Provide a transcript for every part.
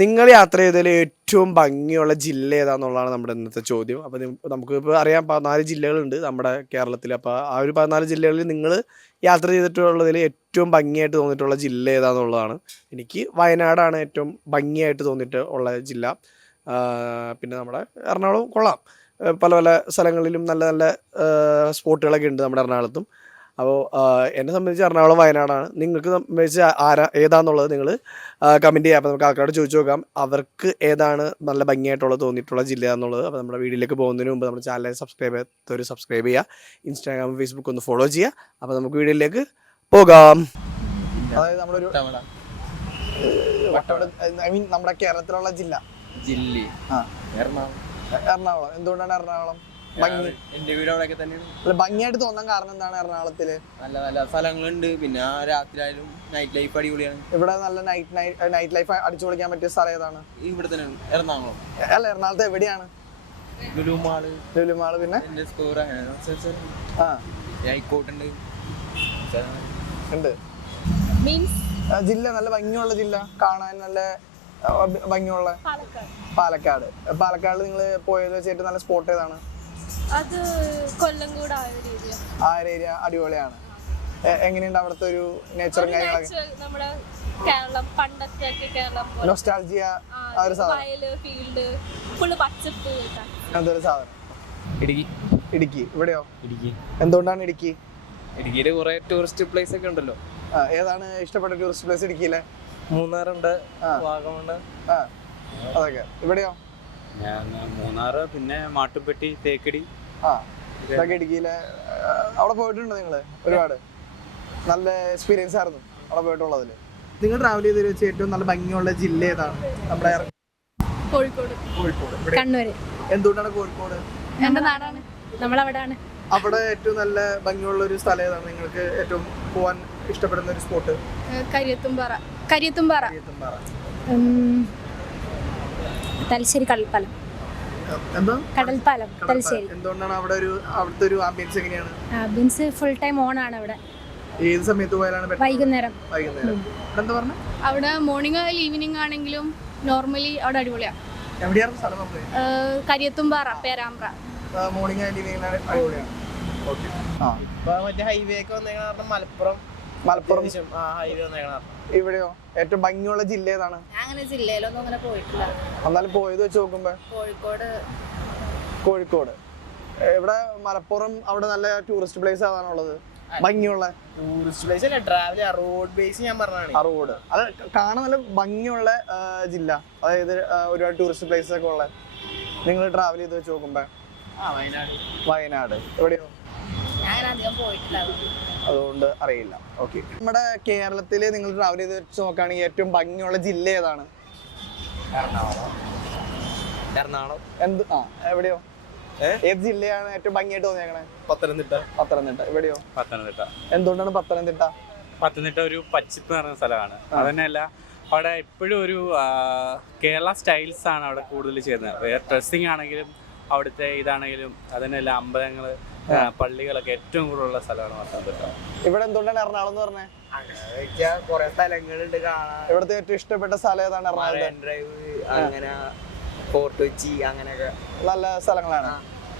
നിങ്ങൾ യാത്ര ചെയ്തതിൽ ഏറ്റവും ഭംഗിയുള്ള ജില്ല ഏതാണെന്നുള്ളതാണ് നമ്മുടെ ഇന്നത്തെ ചോദ്യം. അപ്പോൾ നമുക്കിപ്പോൾ അറിയാം 14 ജില്ലകളുണ്ട് നമ്മുടെ കേരളത്തിൽ. അപ്പോൾ ആ ഒരു 14 ജില്ലകളിൽ നിങ്ങൾ യാത്ര ചെയ്തിട്ടുള്ളതിൽ ഏറ്റവും ഭംഗിയായിട്ട് തോന്നിയിട്ടുള്ള ജില്ല ഏതാണെന്നുള്ളതാണ്. എനിക്ക് വയനാടാണ് ഏറ്റവും ഭംഗിയായിട്ട് തോന്നിയിട്ടുള്ള ജില്ല. പിന്നെ നമ്മുടെ എറണാകുളം കൊള്ളാം. പല പല സ്ഥലങ്ങളിലും നല്ല നല്ല സ്പോട്ടുകളൊക്കെ ഉണ്ട് നമ്മുടെ എറണാകുളത്തും. അപ്പോൾ എന്നെ സംബന്ധിച്ച് എറണാകുളം വയനാടാണ്. നിങ്ങൾക്ക് സംബന്ധിച്ച് ഏതാണെന്നുള്ളത് നിങ്ങൾ കമൻറ്റ് ചെയ്യുക. അപ്പോൾ നമുക്ക് ആൾക്കാരോട് ചോദിച്ചു നോക്കാം അവർക്ക് ഏതാണ് നല്ല ഭംഗിയായിട്ടുള്ളത് തോന്നിയിട്ടുള്ള ജില്ല എന്നുള്ളത്. അപ്പോൾ നമ്മുടെ വീഡിയോയിലേക്ക് പോകുന്നതിന് മുമ്പ് നമ്മുടെ ചാനൽ സബ്സ്ക്രൈബ് ചെയ്യുക. ഇൻസ്റ്റാഗ്രാം ഫേസ്ബുക്ക് ഒന്ന് ഫോളോ ചെയ്യുക. അപ്പോൾ നമുക്ക് വീഡിയോയിലേക്ക് പോകാം. അതായത് നമ്മളൊരു നമ്മുടെ കേരളത്തിലുള്ള എറണാകുളം. എന്തുകൊണ്ടാണ് എറണാകുളം ഭംഗി? എന്റെ വീട് അവിടെയൊക്കെ തന്നെയാണ്. ഭംഗിയായിട്ട് തോന്നാൻ കാരണം എന്താണ്? എറണാകുളത്തില് നല്ല നല്ല സ്ഥലങ്ങളുണ്ട്. പിന്നെ രാത്രിയായാലും നൈറ്റ് ലൈഫ് അടിപൊളിയാണ്. ഇവിടെ നല്ല നൈറ്റ് ലൈഫ് അടിച്ചു പൊളിക്കാൻ പറ്റിയ സ്ഥലം ഏതാണ്? ഇവിടെ തന്നെയാണ് എറണാകുളം. അല്ല, എറണാകുളത്ത് എവിടെയാണ്? ലുലു മാള്. പിന്നെ സ്കോർ ഹൈക്കോട്ടുണ്ട്. ജില്ല നല്ല ഭംഗിയുള്ള ജില്ല, കാണാൻ നല്ല ഭംഗിയുള്ള പാലക്കാട്. പാലക്കാട് നിങ്ങൾ പോയത് വെച്ചിട്ട് നല്ല സ്പോട്ട് ഏതാണ്? അത് കൊല്ലംകോട് ആ ഒരു ഏരിയ അടിപൊളിയാണ്. എങ്ങനെയുണ്ട് അവിടുത്തെ ഒരു നേച്ചറും കാര്യങ്ങളൊക്കെ? നമ്മുടെ കേരളം പണ്ടത്തെ കേരളം നൊസ്റ്റാൾജിയ ആ ഒരു സാധനം. അതൊരു സാധനം. ഇടുക്കി. ഇവിടെയോ? ഇടുക്കി. എന്തുകൊണ്ടാണ് ഇടുക്കി? ഇടുക്കിയില് കുറെ ടൂറിസ്റ്റ് പ്ലേസ് ഒക്കെ ഉണ്ടല്ലോ. ഏതാണ് ഇഷ്ടപ്പെട്ട ടൂറിസ്റ്റ് പ്ലേസ് ഇടുക്കിയിലെ? മൂന്നാറുണ്ട്, വാഗമണ്. അതൊക്കെ. ഇവിടെയോ? മൂന്നാറ്, പിന്നെ മാട്ടുപ്പെട്ടി, തേക്കടി. ഇതൊക്കെ ഇടുക്കിയിലെ. അവിടെ പോയിട്ടുണ്ടോ നിങ്ങള്? ഒരുപാട് നല്ല എക്സ്പീരിയൻസ് ആയിരുന്നു അവിടെ പോയിട്ടുള്ളതില്. നിങ്ങൾ ട്രാവൽ ചെയ്തതിൽ വെച്ച് ഏറ്റവും നല്ല ഭംഗിയുള്ള ജില്ല ഏതാണ്? നമ്മുടെ കോഴിക്കോട്. കണ്ണൂര്. എന്തുകൊണ്ടാണ് കോഴിക്കോട്? എന്റെ നാടാണ്, നമ്മളവിടാണ്. അവിടെ ഏറ്റവും നല്ല ഭംഗിയുള്ള ഒരു സ്ഥലം ഏതാണ്? നിങ്ങൾക്ക് ഏറ്റവും പോവാൻ ഇഷ്ടപ്പെടുന്ന ഒരു സ്പോട്ട്? കരിയത്തുംപാറ. തലശ്ശേരി കടൽപ്പാലം. തലശ്ശേരി. എന്തുകൊണ്ടാണ് അവിടുത്തെ ഒരു ആംബിയൻസ് എങ്ങനെയാണ്? ആംബിയൻസ് ഫുൾ ടൈം ഓൺ ആണ് അവിടെ. ഏത് സമയത്ത് പോയാലാണ്? വൈകുന്നേരം. എന്താ പറഞ്ഞ? അവിടെ മോർണിംഗ് ആയാലും ഈവനിങ് ആണെങ്കിലും നോർമലി അവിടെ അടിപൊളിയാണ്. എവിടെയാണ് സ്ഥലം? കരിയത്തുംപാറ, പേരാമ്പ്ര. മോർണിംഗ് ആയാലും ഈവനിങ് അടിപൊളിയാണ്. മറ്റേ ഹൈവേ ഒക്കെ വന്നേക്കണ കാരണം മലപ്പുറം ഹൈവേ വന്നേക്കണ. ഇവിടെയോ ഏറ്റവും ഭംഗിയുള്ള ജില്ല ഏതാണ്? അങ്ങനെ ജില്ലയിലൊന്നും അങ്ങനെ പോയിട്ടില്ല. എന്നാലും പോയത് വെച്ച് നോക്കുമ്പോ കോഴിക്കോട്. ഇവിടെ മലപ്പുറം അവിടെ നല്ല ടൂറിസ്റ്റ് പ്ലേസ് ആണുള്ളത്. ഭംഗിയുള്ള ടൂറിസ്റ്റ് പ്ലേസ് അല്ല, ട്രാവൽ റോഡ് ബേസ് ഞാൻ പറഞ്ഞാണ്. റോഡ് അത് കാണാൻ നല്ല ഭംഗിയുള്ള ജില്ല, അതായത് ഒരുപാട് ടൂറിസ്റ്റ് പ്ലേസ് ഒക്കെ ഉള്ള. നിങ്ങൾ ട്രാവൽ ചെയ്ത് വെച്ച് നോക്കുമ്പോ വയനാട്. എവിടെയോ? അതുകൊണ്ട് അറിയില്ല. ഓക്കെ. നമ്മുടെ കേരളത്തില് നിങ്ങൾ ട്രാവൽ ചെയ്ത് വെച്ച് നോക്കുകയാണെങ്കിൽ ഏറ്റവും ഭംഗിയുള്ള ജില്ല ഏതാണ്? എറണാകുളം. എവിടെയോ? ഏത് ജില്ലയാണ് ഏറ്റവും ഭംഗിയായിട്ട് തോന്നിയേക്കണേ? പത്തനംതിട്ട. എവിടെയോ? പത്തനംതിട്ട. എന്തുകൊണ്ടാണ് പത്തനംതിട്ട? പത്തനംതിട്ട ഒരു പച്ചിപ്പ് നിറഞ്ഞ സ്ഥലമാണ്. അതന്നെയല്ല, അവിടെ എപ്പോഴും ഒരു കേരള സ്റ്റൈൽസ് ആണ് അവിടെ കൂടുതൽ ചെയ്യുന്നത്. ഡ്രസ്സിങ് ആണെങ്കിലും അവിടുത്തെ ഇതാണെങ്കിലും അതന്നെയല്ല, അമ്പലങ്ങള്, പള്ളികളൊക്കെ ഏറ്റവും കൂടുതലുള്ള സ്ഥലമാണ് പത്തനംതിട്ട. ഇവിടെ എന്തുകൊണ്ടാണ് എറണാകുളം എന്ന് പറഞ്ഞത്? കുറെ സ്ഥലങ്ങളുണ്ട് കാണാൻ. ഇവിടുത്തെ ഏറ്റവും ഇഷ്ടപ്പെട്ട സ്ഥലം ഏതാണ്? എറണാകുളം ഡ്രൈവ്, അങ്ങനെ ഫോർട്ട് കൊച്ചി, അങ്ങനെയൊക്കെ നല്ല സ്ഥലങ്ങളാണ്.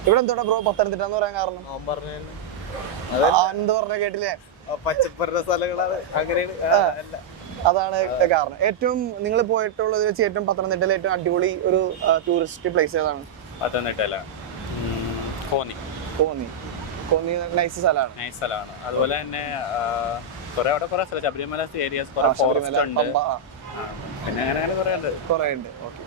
ഇവിടെ എന്തുകൊണ്ടാ ബ്രോ പത്തനംതിട്ട എന്ന് പറയാൻ കാരണം? എന്ത് പറഞ്ഞ കേട്ടില്ലേ? പച്ചപ്പറ സ്ഥലങ്ങളാണ്, അങ്ങനെയാണ്. അതാണ് കാരണം. ഏറ്റവും നിങ്ങൾ പോയിട്ടുള്ളത് വെച്ച് ഏറ്റവും പത്തനംതിട്ടയിലെ ഏറ്റവും അടിപൊളി ഒരു ടൂറിസ്റ്റ് പ്ലേസ് ഏതാണ്? പത്തനംതിട്ട കോന്നി നൈസ് സ്ഥലമാണ്. അതുപോലെ തന്നെ അവിടെ കുറെ സ്ഥലം, ശബരിമല ഏരിയാസ്, കുറെ ഫോറസ്റ്റ് ഉണ്ട്, പിന്നെ അങ്ങനെ കുറെ ഉണ്ട്.